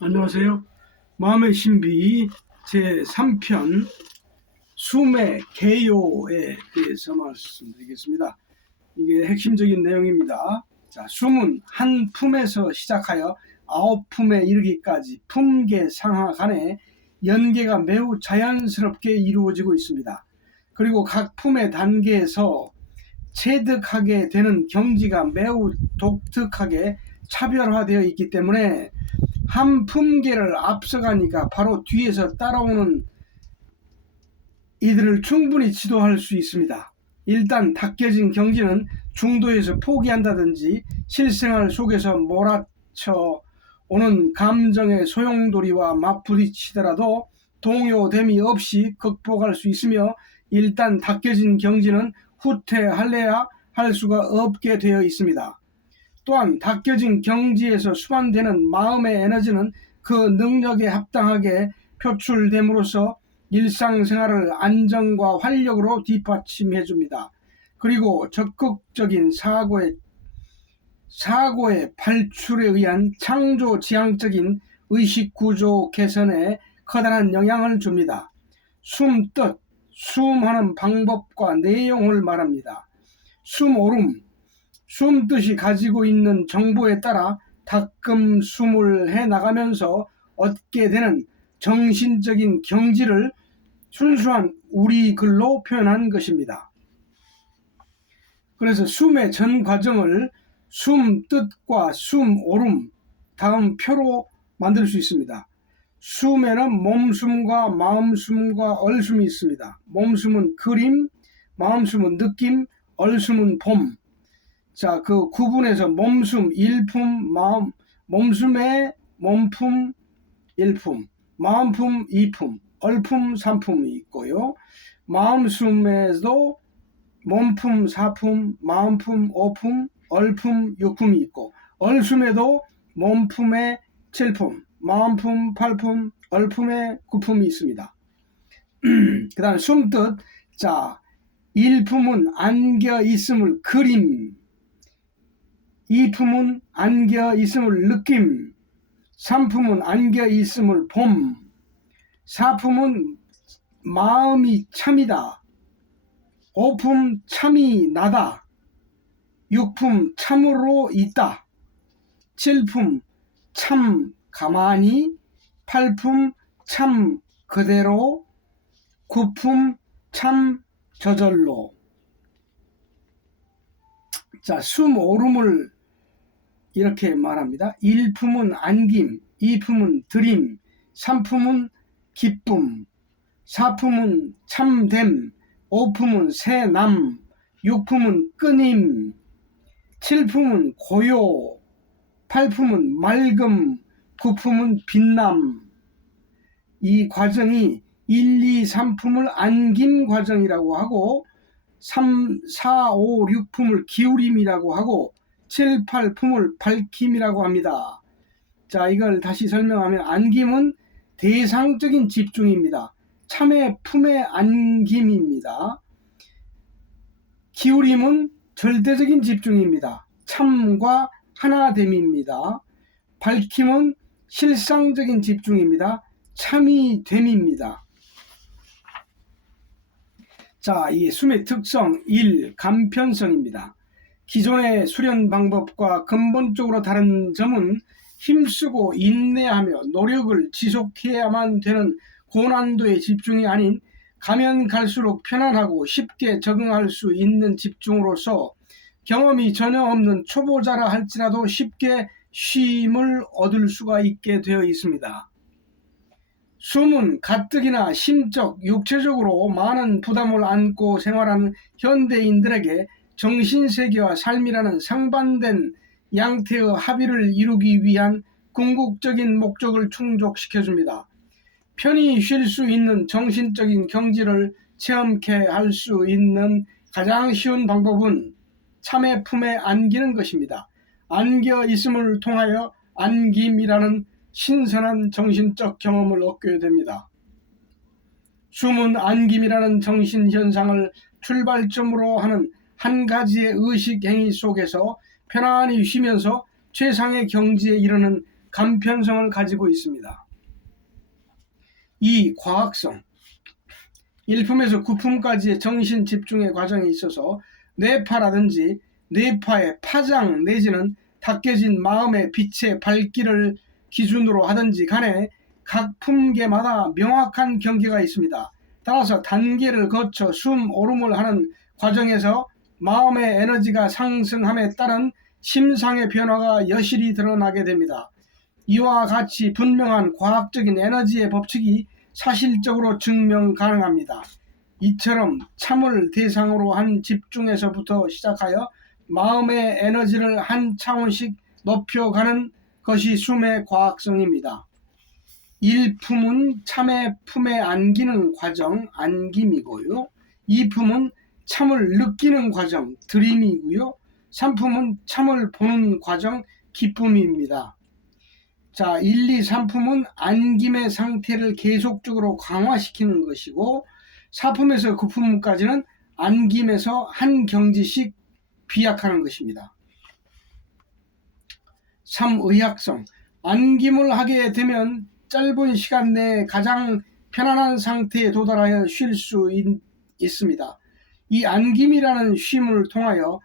안녕하세요. 마음의 신비 제3편 숨의 개요에 대해서 말씀드리겠습니다. 이게 핵심적인 내용입니다. 자, 숨은 한 품에서 시작하여 9품에 이르기까지 품계 상하 간에 연계가 매우 자연스럽게 이루어지고 있습니다. 그리고 각 품의 단계에서 체득하게 되는 경지가 매우 독특하게 차별화되어 있기 때문에 한 품계를 앞서가니까 바로 뒤에서 따라오는 이들을 충분히 지도할 수 있습니다. 일단 닦여진 경지는 중도에서 포기한다든지 실생활 속에서 몰아쳐 오는 감정의 소용돌이와 맞부딪히더라도 동요됨이 없이 극복할 수 있으며, 일단 닦여진 경지는 후퇴할래야 할 수가 없게 되어 있습니다. 또한 닦여진 경지에서 수반되는 마음의 에너지는 그 능력에 합당하게 표출됨으로써 일상생활을 안정과 활력으로 뒷받침해 줍니다. 그리고 적극적인 사고의 발출에 의한 창조지향적인 의식구조 개선에 커다란 영향을 줍니다. 숨뜻, 숨하는 방법과 내용을 말합니다. 숨오름, 숨뜻이 가지고 있는 정보에 따라 닦음 숨을 해나가면서 얻게 되는 정신적인 경지를 순수한 우리 글로 표현한 것입니다. 그래서 숨의 전 과정을 숨뜻과 숨오름 다음 표로 만들 수 있습니다. 숨에는 몸숨과 마음숨과 얼숨이 있습니다. 몸숨은 그림, 마음숨은 느낌, 얼숨은 봄. 자, 그 구분해서 몸숨 1품, 몸숨에 몸품 1품, 마음품 2품, 얼품 3품이 있고요. 마음숨에도 몸품 4품, 마음품 5품, 얼품 6품이 있고, 얼숨에도 몸품에 7품, 마음품 8품, 얼품에 9품이 있습니다. 그 다음 숨뜻. 자, 1품은 안겨 있음을 그림, 2품은 안겨 있음을 느낌, 3품은 안겨 있음을 봄, 4품은 마음이 참이다, 5품 참이 나다, 6품 참으로 있다, 7품 참 가만히, 8품 참 그대로, 9품 참 저절로. 자, 숨오름을 이렇게 말합니다. 1품은 안김, 2품은 드림, 3품은 기쁨, 4품은 참됨, 5품은 새남, 6품은 끊임, 7품은 고요, 8품은 맑음, 9품은 빛남. 이 과정이 1, 2, 3품을 안김 과정이라고 하고, 3, 4, 5, 6품을 기울임이라고 하고, 7, 8품을 밝힘이라고 합니다. 자, 이걸 다시 설명하면 안김은 대상적인 집중입니다. 참의 품의 안김입니다. 기울임은 절대적인 집중입니다. 참과 하나됨입니다. 밝힘은 실상적인 집중입니다. 참이 됨입니다. 자, 이 숨의 특성 1. 간편성입니다. 기존의 수련 방법과 근본적으로 다른 점은 힘쓰고 인내하며 노력을 지속해야만 되는 고난도의 집중이 아닌, 가면 갈수록 편안하고 쉽게 적응할 수 있는 집중으로서 경험이 전혀 없는 초보자라 할지라도 쉽게 쉼을 얻을 수가 있게 되어 있습니다. 숨은 가뜩이나 심적, 육체적으로 많은 부담을 안고 생활하는 현대인들에게 정신세계와 삶이라는 상반된 양태의 합의를 이루기 위한 궁극적인 목적을 충족시켜줍니다. 편히 쉴 수 있는 정신적인 경지를 체험케 할 수 있는 가장 쉬운 방법은 참의 품에 안기는 것입니다. 안겨 있음을 통하여 안김이라는 신선한 정신적 경험을 얻게 됩니다. 숨은 안김이라는 정신현상을 출발점으로 하는 한 가지의 의식행위 속에서 편안히 쉬면서 최상의 경지에 이르는 간편성을 가지고 있습니다. 2. 과학성. 1품에서 9품까지의 정신 집중의 과정에 있어서 뇌파라든지 뇌파의 파장 내지는 닦여진 마음의 빛의 밝기를 기준으로 하든지 간에 각 품계마다 명확한 경계가 있습니다. 따라서 단계를 거쳐 숨 오름을 하는 과정에서 마음의 에너지가 상승함에 따른 심상의 변화가 여실히 드러나게 됩니다. 이와 같이 분명한 과학적인 에너지의 법칙이 사실적으로 증명 가능합니다. 이처럼 참을 대상으로 한 집중에서부터 시작하여 마음의 에너지를 한 차원씩 높여가는 것이 숨의 과학성입니다. 1품은 참의 품에 안기는 과정, 안김이고요. 2품은 참을 느끼는 과정, 들임이고요. 3품은 참을 보는 과정, 기쁨입니다. 자, 1, 2, 3품은 안김의 상태를 계속적으로 강화시키는 것이고 4품에서 9품까지는 안김에서 한 경지씩 비약하는 것입니다. 3. 의학성. 안김을 하게 되면 짧은 시간 내에 가장 편안한 상태에 도달하여 쉴 수 있습니다. 이 안김이라는 쉼을 통하여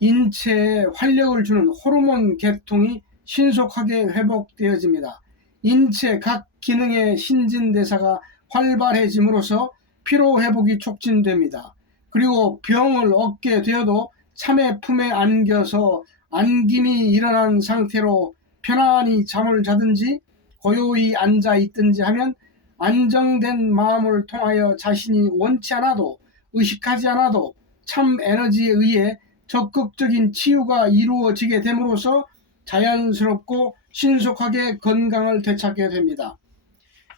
인체에 활력을 주는 호르몬 계통이 신속하게 회복되어집니다. 인체 각 기능의 신진대사가 활발해짐으로써 피로회복이 촉진됩니다. 그리고 병을 얻게 되어도 참의 품에 안겨서 안김이 일어난 상태로 편안히 잠을 자든지 고요히 앉아 있든지 하면 안정된 마음을 통하여 자신이 원치 않아도 의식하지 않아도 참 에너지에 의해 적극적인 치유가 이루어지게 됨으로써 자연스럽고 신속하게 건강을 되찾게 됩니다.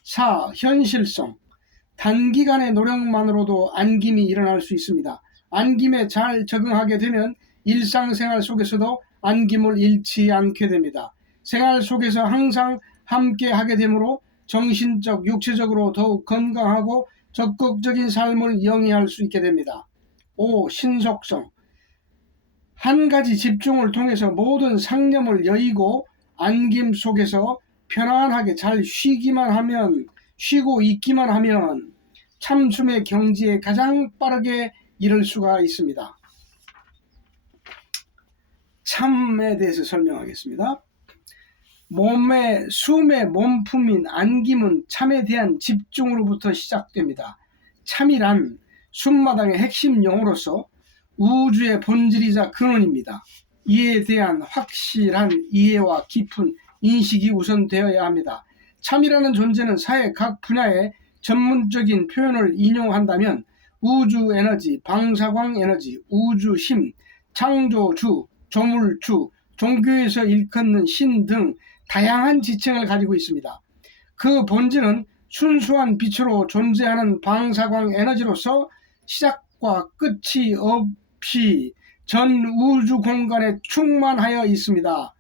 4. 현실성. 단기간의 노력만으로도 안김이 일어날 수 있습니다. 안김에 잘 적응하게 되면 일상생활 속에서도 안김을 잃지 않게 됩니다. 생활 속에서 항상 함께 하게 되므로 정신적, 육체적으로 더욱 건강하고 적극적인 삶을 영위할 수 있게 됩니다. 5. 신속성. 한 가지 집중을 통해서 모든 상념을 여의고 안김 속에서 편안하게 잘 쉬고 있기만 하면 참숨의 경지에 가장 빠르게 이를 수가 있습니다. 참에 대해서 설명하겠습니다. 숨의 몸품인 안김은 참에 대한 집중으로부터 시작됩니다. 참이란 숨마당의 핵심 용어로서 우주의 본질이자 근원입니다. 이에 대한 확실한 이해와 깊은 인식이 우선되어야 합니다. 참이라는 존재는 사회 각 분야의 전문적인 표현을 인용한다면 우주 에너지, 방사광 에너지, 우주심, 창조주, 조물주, 종교에서 일컫는 신 등 다양한 지칭을 가지고 있습니다. 그 본질은 순수한 빛으로 존재하는 방사광 에너지로서 시작과 끝이 없이 전 우주 공간에 충만하여 있습니다.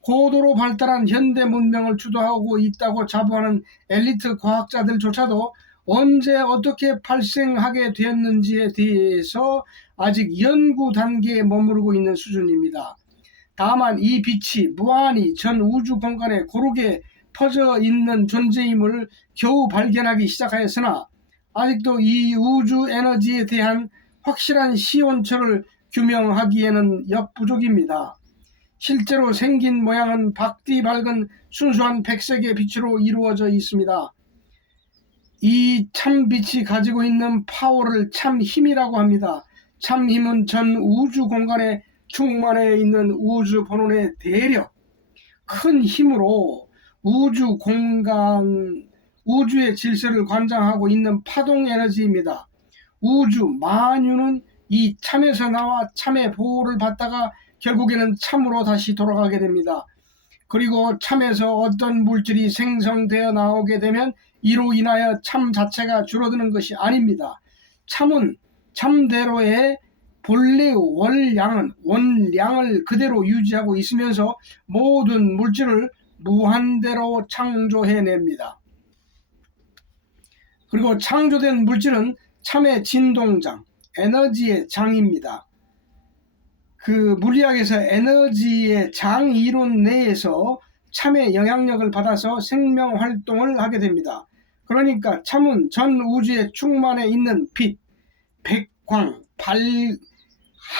고도로 발달한 현대 문명을 주도하고 있다고 자부하는 엘리트 과학자들조차도 언제 어떻게 발생하게 되었는지에 대해서 아직 연구 단계에 머무르고 있는 수준입니다. 다만 이 빛이 무한히 전 우주 공간에 고르게 퍼져 있는 존재임을 겨우 발견하기 시작하였으나 아직도 이 우주 에너지에 대한 확실한 시온처를 규명하기에는 역부족입니다. 실제로 생긴 모양은 밝디 밝은 순수한 백색의 빛으로 이루어져 있습니다. 이 참빛이 가지고 있는 파워를 참힘이라고 합니다. 참힘은 전 우주 공간에 충만해 있는 우주 본원의 대력, 큰 힘으로 우주의 질서를 관장하고 있는 파동 에너지입니다. 우주 만유는 이 참에서 나와 참의 보호를 받다가 결국에는 참으로 다시 돌아가게 됩니다. 그리고 참에서 어떤 물질이 생성되어 나오게 되면 이로 인하여 참 자체가 줄어드는 것이 아닙니다. 참은 참대로의 본래의 원량을 그대로 유지하고 있으면서 모든 물질을 무한대로 창조해냅니다. 그리고 창조된 물질은 참의 진동장, 에너지의 장입니다. 그 물리학에서 에너지의 장 이론 내에서 참의 영향력을 받아서 생명 활동을 하게 됩니다. 그러니까 참은 전 우주에 충만해 있는 빛, 백광,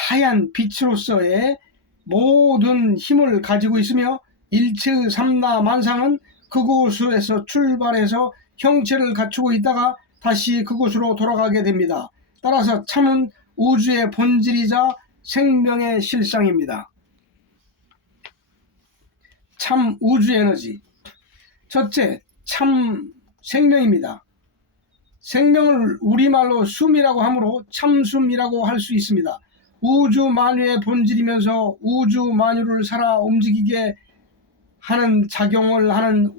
하얀 빛으로서의 모든 힘을 가지고 있으며 일체 삼라 만상은 그곳에서 출발해서 형체를 갖추고 있다가 다시 그곳으로 돌아가게 됩니다. 따라서 참은 우주의 본질이자 생명의 실상입니다. 참 우주 에너지. 첫째, 참 생명입니다. 생명을 우리말로 숨이라고 하므로 참숨이라고 할 수 있습니다. 우주 만유의 본질이면서 우주 만유를 살아 움직이게 하는 작용을 하는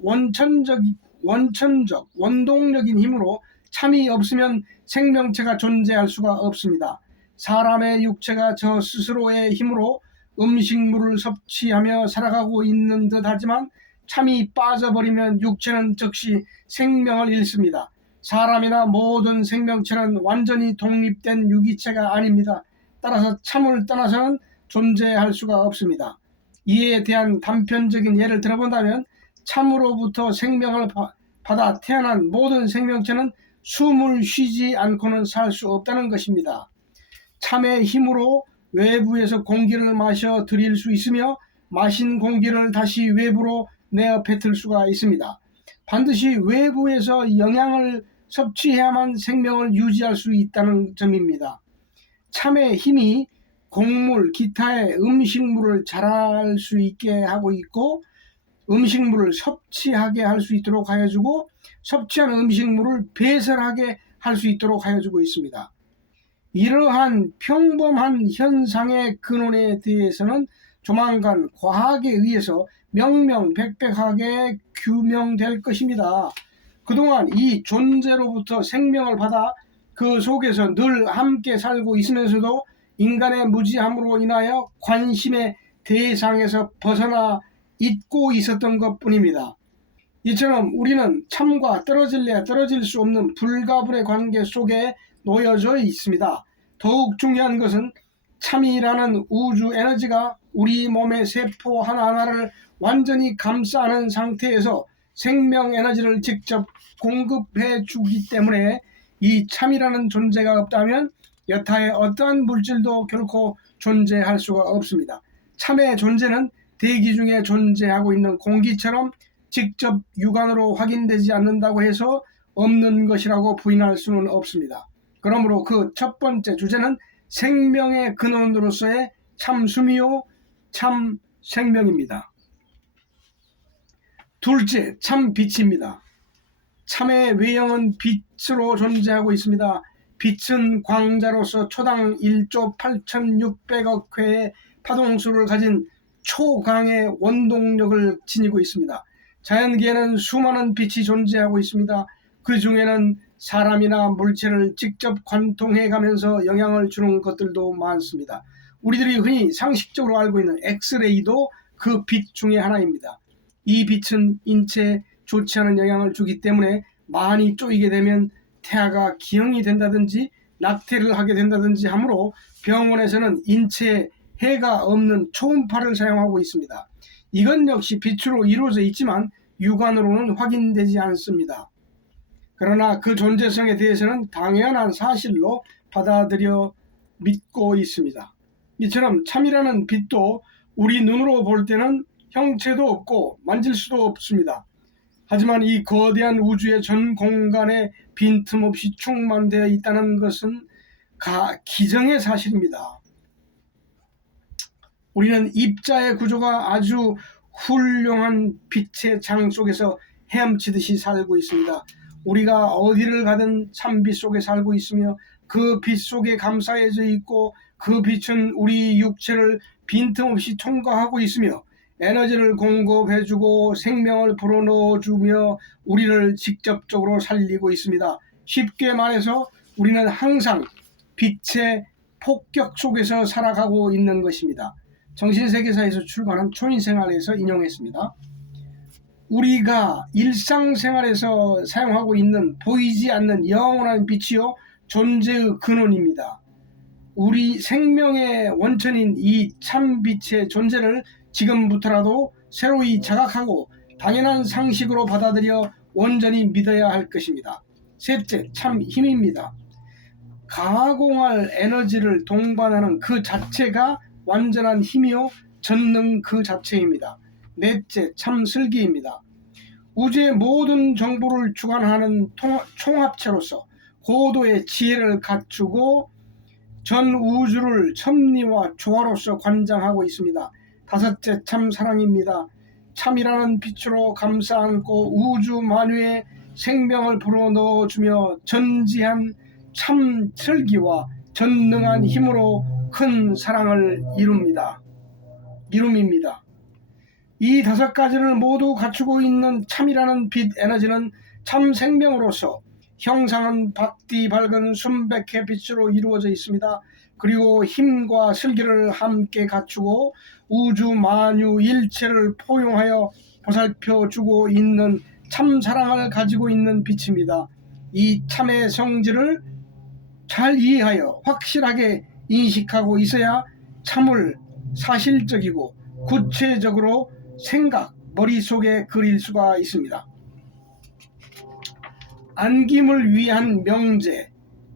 원동력인 힘으로 참이 없으면 생명체가 존재할 수가 없습니다. 사람의 육체가 저 스스로의 힘으로 음식물을 섭취하며 살아가고 있는 듯 하지만 참이 빠져버리면 육체는 즉시 생명을 잃습니다. 사람이나 모든 생명체는 완전히 독립된 유기체가 아닙니다. 따라서 참을 떠나서는 존재할 수가 없습니다. 이에 대한 단편적인 예를 들어본다면 참으로부터 생명을 받아 태어난 모든 생명체는 숨을 쉬지 않고는 살 수 없다는 것입니다. 참의 힘으로 외부에서 공기를 마셔 들일 수 있으며 마신 공기를 다시 외부로 내어 뱉을 수가 있습니다. 반드시 외부에서 영양을 섭취해야만 생명을 유지할 수 있다는 점입니다. 참의 힘이 곡물, 기타의 음식물을 자랄 수 있게 하고 있고 음식물을 섭취하게 할 수 있도록 하여주고 섭취한 음식물을 배설하게 할 수 있도록 하여주고 있습니다. 이러한 평범한 현상의 근원에 대해서는 조만간 과학에 의해서 명명백백하게 규명될 것입니다. 그동안 이 존재로부터 생명을 받아 그 속에서 늘 함께 살고 있으면서도 인간의 무지함으로 인하여 관심의 대상에서 벗어나 잊고 있었던 것뿐입니다. 이처럼 우리는 참과 떨어질래야 떨어질 수 없는 불가분의 관계 속에 놓여져 있습니다. 더욱 중요한 것은 참이라는 우주 에너지가 우리 몸의 세포 하나하나를 완전히 감싸는 상태에서 생명 에너지를 직접 공급해 주기 때문에 이 참이라는 존재가 없다면 여타의 어떠한 물질도 결코 존재할 수가 없습니다. 참의 존재는 대기 중에 존재하고 있는 공기처럼 직접 육안으로 확인되지 않는다고 해서 없는 것이라고 부인할 수는 없습니다. 그러므로 그 첫 번째 주제는 생명의 근원으로서의 참숨이요 참 생명입니다. 둘째, 참 빛입니다. 참의 외형은 빛으로 존재하고 있습니다. 빛은 광자로서 초당 1조 8,600억 회의 파동수를 가진 초강의 원동력을 지니고 있습니다. 자연계에는 수많은 빛이 존재하고 있습니다. 그 중에는 사람이나 물체를 직접 관통해 가면서 영향을 주는 것들도 많습니다. 우리들이 흔히 상식적으로 알고 있는 엑스레이도 그 빛 중에 하나입니다. 이 빛은 인체에 좋지 않은 영향을 주기 때문에 많이 쪼이게 되면 태아가 기형이 된다든지 낙태를 하게 된다든지 하므로 병원에서는 인체에 해가 없는 초음파를 사용하고 있습니다. 이건 역시 빛으로 이루어져 있지만 육안으로는 확인되지 않습니다. 그러나 그 존재성에 대해서는 당연한 사실로 받아들여 믿고 있습니다. 이처럼 참이라는 빛도 우리 눈으로 볼 때는 형체도 없고 만질 수도 없습니다. 하지만 이 거대한 우주의 전 공간에 빈틈없이 충만되어 있다는 것은 기정의 사실입니다. 우리는 입자의 구조가 아주 훌륭한 빛의 장 속에서 헤엄치듯이 살고 있습니다. 우리가 어디를 가든 참빛 속에 살고 있으며 그 빛 속에 감싸여져 있고 그 빛은 우리 육체를 빈틈없이 총괄하고 있으며 에너지를 공급해주고 생명을 불어넣어주며 우리를 직접적으로 살리고 있습니다. 쉽게 말해서 우리는 항상 빛의 폭격 속에서 살아가고 있는 것입니다. 정신세계사에서 출간한 초인생활에서 인용했습니다. 우리가 일상생활에서 사용하고 있는 보이지 않는 영원한 빛이요 존재의 근원입니다. 우리 생명의 원천인 이 참빛의 존재를 지금부터라도 새로이 자각하고 당연한 상식으로 받아들여 온전히 믿어야 할 것입니다. 셋째, 참 힘입니다. 가공할 에너지를 동반하는 그 자체가 완전한 힘이요 전능 그 자체입니다. 넷째, 참 슬기입니다. 우주의 모든 정보를 주관하는 총합체로서 고도의 지혜를 갖추고 전 우주를 섭리와 조화로서 관장하고 있습니다. 다섯째, 참 사랑입니다. 참이라는 빛으로 감싸 안고 우주 만유에 생명을 불어넣어주며 전지한 참 슬기와 전능한 힘으로 큰 사랑을 이룹니다. 이 다섯 가지를 모두 갖추고 있는 참이라는 빛 에너지는 참 생명으로서 형상은 박디 밝은 순백의 빛으로 이루어져 있습니다. 그리고 힘과 슬기를 함께 갖추고 우주 만유 일체를 포용하여 보살펴주고 있는 참 사랑을 가지고 있는 빛입니다. 이 참의 성질을 잘 이해하여 확실하게 인식하고 있어야 참을 사실적이고 구체적으로 머릿속에 그릴 수가 있습니다. 안김을 위한 명제,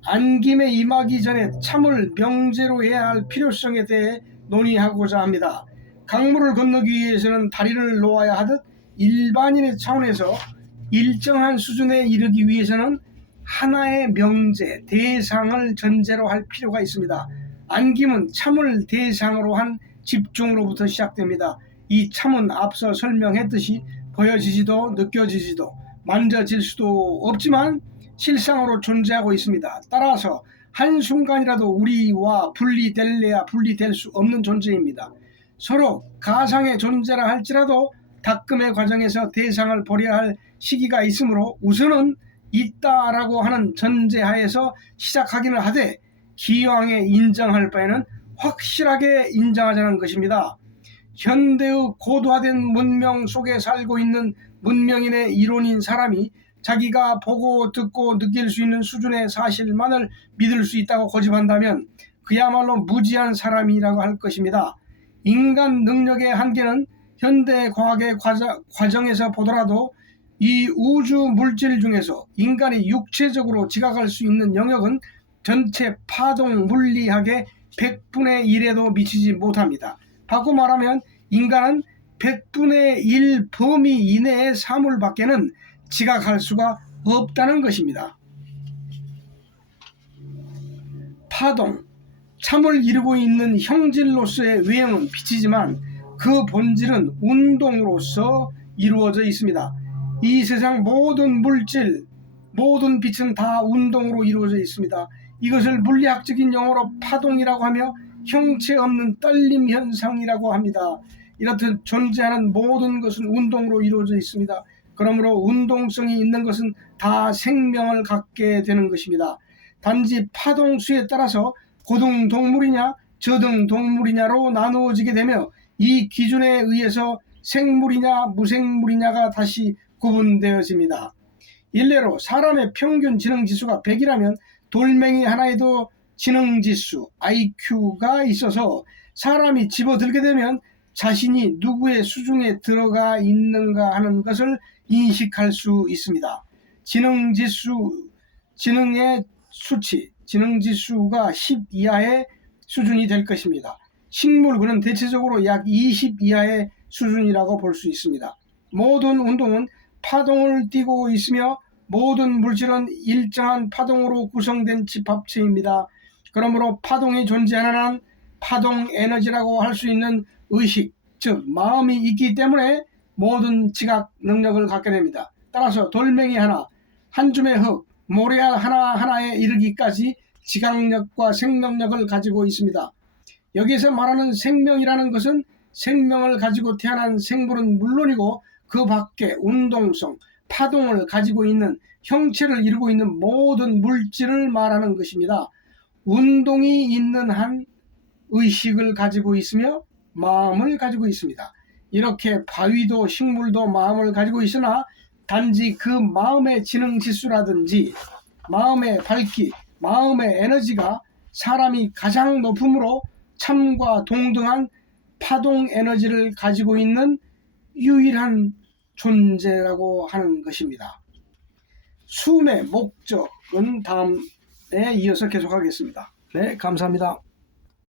안김에 임하기 전에 참을 명제로 해야 할 필요성에 대해 논의하고자 합니다. 강물을 건너기 위해서는 다리를 놓아야 하듯 일반인의 차원에서 일정한 수준에 이르기 위해서는 하나의 명제, 대상을 전제로 할 필요가 있습니다. 안김은 참을 대상으로 한 집중으로부터 시작됩니다. 이 참은 앞서 설명했듯이 보여지지도 느껴지지도 만져질 수도 없지만 실상으로 존재하고 있습니다. 따라서 한순간이라도 우리와 분리될래야 분리될 수 없는 존재입니다. 서로 가상의 존재라 할지라도 닦음의 과정에서 대상을 버려야 할 시기가 있으므로 우선은 있다라고 하는 전제하에서 시작하기는 하되 기왕에 인정할 바에는 확실하게 인정하자는 것입니다. 현대의 고도화된 문명 속에 살고 있는 문명인의 이론인 사람이 자기가 보고 듣고 느낄 수 있는 수준의 사실만을 믿을 수 있다고 고집한다면 그야말로 무지한 사람이라고 할 것입니다. 인간 능력의 한계는 현대 과학의 과정에서 보더라도 이 우주 물질 중에서 인간이 육체적으로 지각할 수 있는 영역은 전체 파동 물리학의 100분의 1에도 미치지 못합니다. 바꿔 말하면 인간은 100분의 1 범위 이내의 사물밖에는 지각할 수가 없다는 것입니다. 파동, 참을 이루고 있는 형질로서의 외형은 빛이지만 그 본질은 운동으로서 이루어져 있습니다. 이 세상 모든 물질, 모든 빛은 다 운동으로 이루어져 있습니다. 이것을 물리학적인 용어로 파동이라고 하며 형체 없는 떨림 현상이라고 합니다. 이렇듯 존재하는 모든 것은 운동으로 이루어져 있습니다. 그러므로 운동성이 있는 것은 다 생명을 갖게 되는 것입니다. 단지 파동수에 따라서 고등 동물이냐 저등 동물이냐로 나누어지게 되며 이 기준에 의해서 생물이냐 무생물이냐가 다시 구분되어집니다. 일례로 사람의 평균 지능지수가 100이라면 돌멩이 하나에도 지능지수 IQ가 있어서 사람이 집어들게 되면 자신이 누구의 수중에 들어가 있는가 하는 것을 인식할 수 있습니다. 지능의 수치, 지능지수가 10 이하의 수준이 될 것입니다. 식물군은 대체적으로 약 20 이하의 수준이라고 볼 수 있습니다. 모든 운동은 파동을 띠고 있으며 모든 물질은 일정한 파동으로 구성된 집합체입니다. 그러므로 파동이 존재하는 한 파동 에너지라고 할 수 있는 의식, 즉 마음이 있기 때문에 모든 지각 능력을 갖게 됩니다. 따라서 돌멩이 하나, 한 줌의 흙, 모래 하나하나에 이르기까지 지각력과 생명력을 가지고 있습니다. 여기서 말하는 생명이라는 것은 생명을 가지고 태어난 생물은 물론이고 그 밖에 운동성, 파동을 가지고 있는 형체를 이루고 있는 모든 물질을 말하는 것입니다. 운동이 있는 한 의식을 가지고 있으며 마음을 가지고 있습니다. 이렇게 바위도 식물도 마음을 가지고 있으나 단지 그 마음의 지능지수라든지 마음의 밝기, 마음의 에너지가 사람이 가장 높음으로 참과 동등한 파동 에너지를 가지고 있는 유일한 존재라고 하는 것입니다. 숨의 목적은 다음에 이어서 계속하겠습니다. 네, 감사합니다.